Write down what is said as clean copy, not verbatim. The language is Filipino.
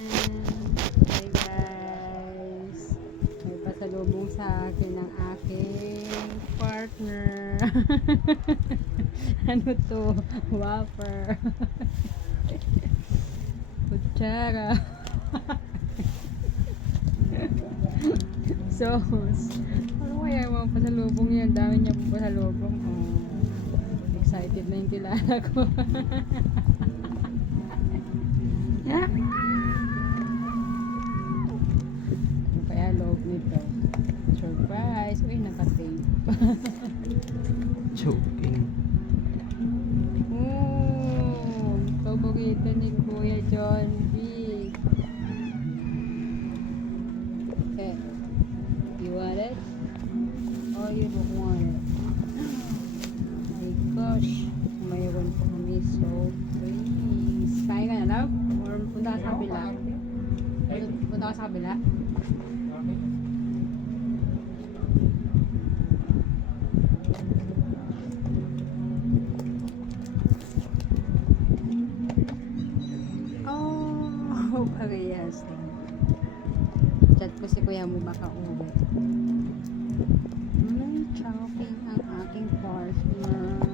Hey guys, may pasalubong sa akin ng aking partner. Ano to? Wafer. Kutsara. Sauce. Ano kaya mga pasalubong yan? Dami niya pong pasalubong. Oh, excited na yung kilala ko. Ano kaya loob nito? Surprise! Uy, naka-tape. Joking. Oh, paborito ni Kuya John B. Okay. You want it? Oh, you don't want it. My gosh. Mayroon po kami so please. Kain ka na daw? Or punta ka sa kabila? Punta ka sa kabila? Oh, parehas din. Chat ko si Kuya mo baka uwi. Shopping ang aking partner.